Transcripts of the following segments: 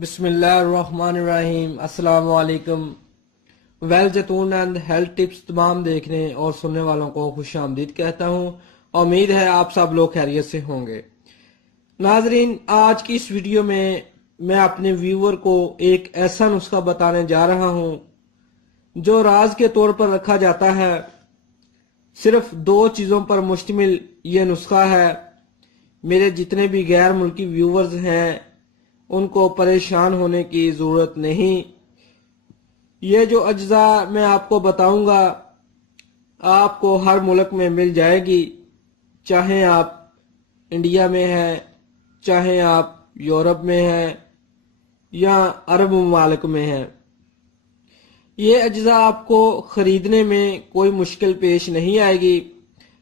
بسم اللہ الرحمن الرحیم۔ السلام علیکم۔ ویل جتون اینڈ ہیلتھ ٹپس تمام دیکھنے اور سننے والوں کو خوش آمدید کہتا ہوں۔ امید ہے آپ سب لوگ خیریت سے ہوں گے۔ ناظرین، آج کی اس ویڈیو میں اپنے ویور کو ایک ایسا نسخہ بتانے جا رہا ہوں جو راز کے طور پر رکھا جاتا ہے۔ صرف 2 چیزوں پر مشتمل یہ نسخہ ہے۔ میرے جتنے بھی غیر ملکی ویورز ہیں ان کو پریشان ہونے کی ضرورت نہیں۔ یہ جو اجزاء میں آپ کو بتاؤں گا آپ کو ہر ملک میں مل جائے گی، چاہے آپ انڈیا میں ہیں، چاہے آپ یورپ میں ہیں یا عرب ممالک میں ہیں۔ یہ اجزاء آپ کو خریدنے میں کوئی مشکل پیش نہیں آئے گی۔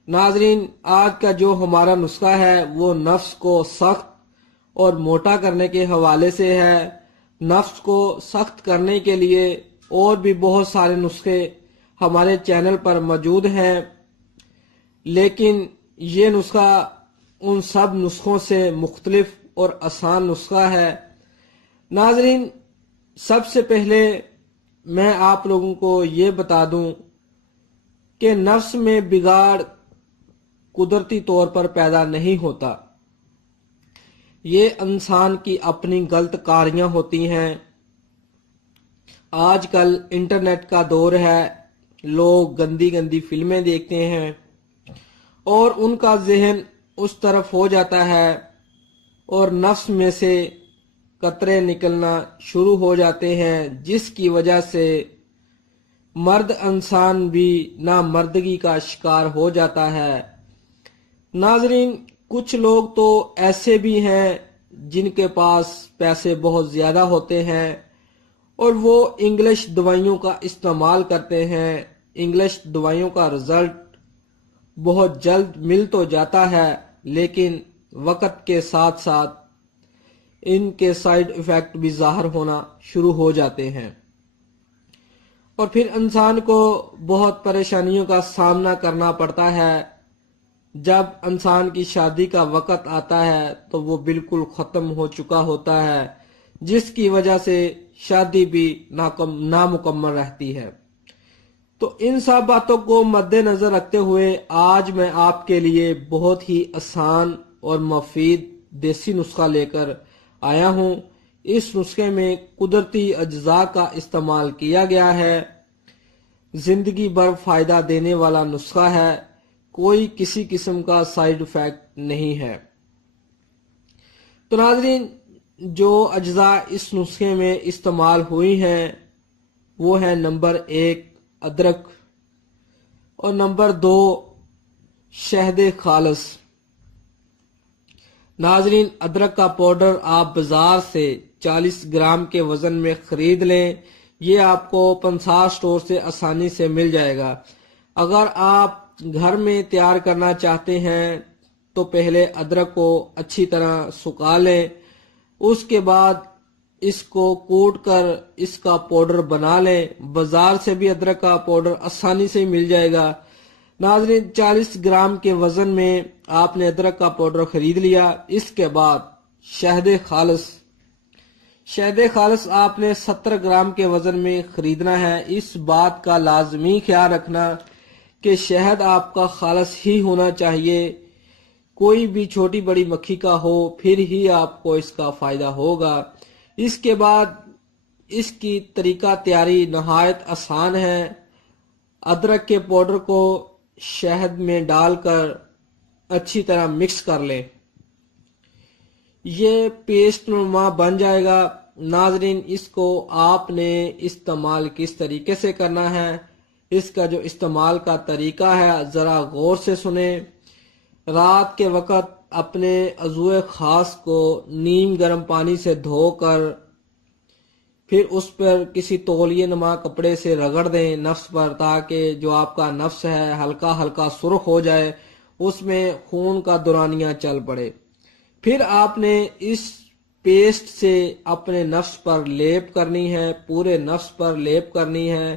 ناظرین، آج کا جو ہمارا نسخہ ہے وہ نفس کو سخت اور موٹا کرنے کے حوالے سے ہے۔ نفس کو سخت کرنے کے لیے اور بھی بہت سارے نسخے ہمارے چینل پر موجود ہیں، لیکن یہ نسخہ ان سب نسخوں سے مختلف اور آسان نسخہ ہے۔ ناظرین، سب سے پہلے میں آپ لوگوں کو یہ بتا دوں کہ نفس میں بگاڑ قدرتی طور پر پیدا نہیں ہوتا، یہ انسان کی اپنی غلط کاریاں ہوتی ہیں۔ آج کل انٹرنیٹ کا دور ہے، لوگ گندی گندی فلمیں دیکھتے ہیں اور ان کا ذہن اس طرف ہو جاتا ہے اور نفس میں سے قطرے نکلنا شروع ہو جاتے ہیں، جس کی وجہ سے مرد انسان بھی نامردگی کا شکار ہو جاتا ہے۔ ناظرین، کچھ لوگ تو ایسے بھی ہیں جن کے پاس پیسے بہت زیادہ ہوتے ہیں اور وہ انگلش دوائیوں کا استعمال کرتے ہیں۔ انگلش دوائیوں کا رزلٹ بہت جلد مل تو جاتا ہے، لیکن وقت کے ساتھ ساتھ ان کے سائیڈ ایفیکٹ بھی ظاہر ہونا شروع ہو جاتے ہیں اور پھر انسان کو بہت پریشانیوں کا سامنا کرنا پڑتا ہے۔ جب انسان کی شادی کا وقت آتا ہے تو وہ بالکل ختم ہو چکا ہوتا ہے، جس کی وجہ سے شادی بھی نامکمل رہتی ہے۔ تو ان سب باتوں کو مد نظر رکھتے ہوئے آج میں آپ کے لیے بہت ہی آسان اور مفید دیسی نسخہ لے کر آیا ہوں۔ اس نسخے میں قدرتی اجزاء کا استعمال کیا گیا ہے۔ زندگی بھر فائدہ دینے والا نسخہ ہے، کوئی کسی قسم کا سائیڈ ایفیکٹ نہیں ہے۔ تو ناظرین، جو اجزاء اس نسخے میں استعمال ہوئی ہیں وہ ہے نمبر 1 ادرک اور نمبر 2 شہد خالص۔ ناظرین، ادرک کا پاؤڈر آپ بازار سے 40 گرام کے وزن میں خرید لیں، یہ آپ کو 50 سٹور سے آسانی سے مل جائے گا۔ اگر آپ گھر میں تیار کرنا چاہتے ہیں تو پہلے ادرک کو اچھی طرح سکھا لیں، اس کے بعد اس کو کوٹ کر اس کا پاؤڈر بنا لیں۔ بازار سے بھی ادرک کا پاؤڈر آسانی سے مل جائے گا۔ ناظرین، 40 گرام کے وزن میں آپ نے ادرک کا پاؤڈر خرید لیا۔ اس کے بعد شہد خالص آپ نے 70 گرام کے وزن میں خریدنا ہے۔ اس بات کا لازمی خیال رکھنا کہ شہد آپ کا خالص ہی ہونا چاہیے، کوئی بھی چھوٹی بڑی مکھی کا ہو، پھر ہی آپ کو اس کا فائدہ ہوگا۔ اس کے بعد اس کی طریقہ تیاری نہایت آسان ہے۔ ادرک کے پاؤڈر کو شہد میں ڈال کر اچھی طرح مکس کر لیں، یہ پیسٹ نما بن جائے گا۔ ناظرین، اس کو آپ نے استعمال کس طریقے سے کرنا ہے، اس کا جو استعمال کا طریقہ ہے ذرا غور سے سنیں۔ رات کے وقت اپنے عضو خاص کو نیم گرم پانی سے دھو کر پھر اس پر کسی تولیے نما کپڑے سے رگڑ دیں نفس پر، تاکہ جو آپ کا نفس ہے ہلکا ہلکا سرخ ہو جائے، اس میں خون کا دورانیہ چل پڑے۔ پھر آپ نے اس پیسٹ سے اپنے نفس پر لیپ کرنی ہے، پورے نفس پر لیپ کرنی ہے۔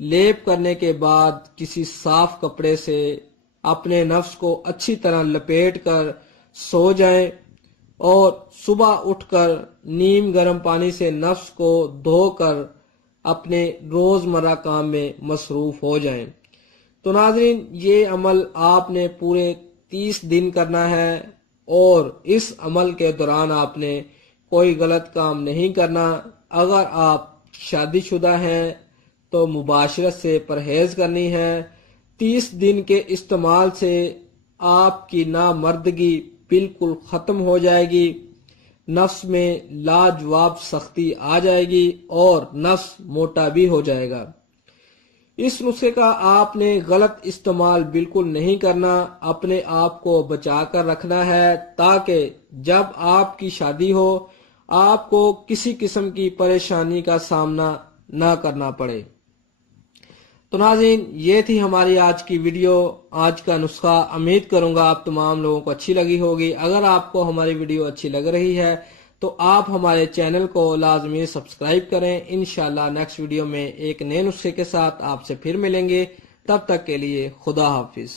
لیپ کرنے کے بعد کسی صاف کپڑے سے اپنے نفس کو اچھی طرح لپیٹ کر سو جائیں اور صبح اٹھ کر نیم گرم پانی سے نفس کو دھو کر اپنے روزمرہ کام میں مصروف ہو جائیں۔ تو ناظرین، یہ عمل آپ نے پورے 30 دن کرنا ہے، اور اس عمل کے دوران آپ نے کوئی غلط کام نہیں کرنا۔ اگر آپ شادی شدہ ہیں تو مباشرت سے پرہیز کرنی ہے۔ 30 دن کے استعمال سے آپ کی نامردگی بالکل ختم ہو جائے گی، نفس میں لاجواب سختی آ جائے گی اور نفس موٹا بھی ہو جائے گا۔ اس نسخے کا آپ نے غلط استعمال بالکل نہیں کرنا، اپنے آپ کو بچا کر رکھنا ہے تاکہ جب آپ کی شادی ہو آپ کو کسی قسم کی پریشانی کا سامنا نہ کرنا پڑے۔ تو ناظرین، یہ تھی ہماری آج کی ویڈیو، آج کا نسخہ۔ امید کروں گا آپ تمام لوگوں کو اچھی لگی ہوگی۔ اگر آپ کو ہماری ویڈیو اچھی لگ رہی ہے تو آپ ہمارے چینل کو لازمی سبسکرائب کریں۔ انشاءاللہ نیکسٹ ویڈیو میں ایک نئے نسخے کے ساتھ آپ سے پھر ملیں گے۔ تب تک کے لیے خدا حافظ۔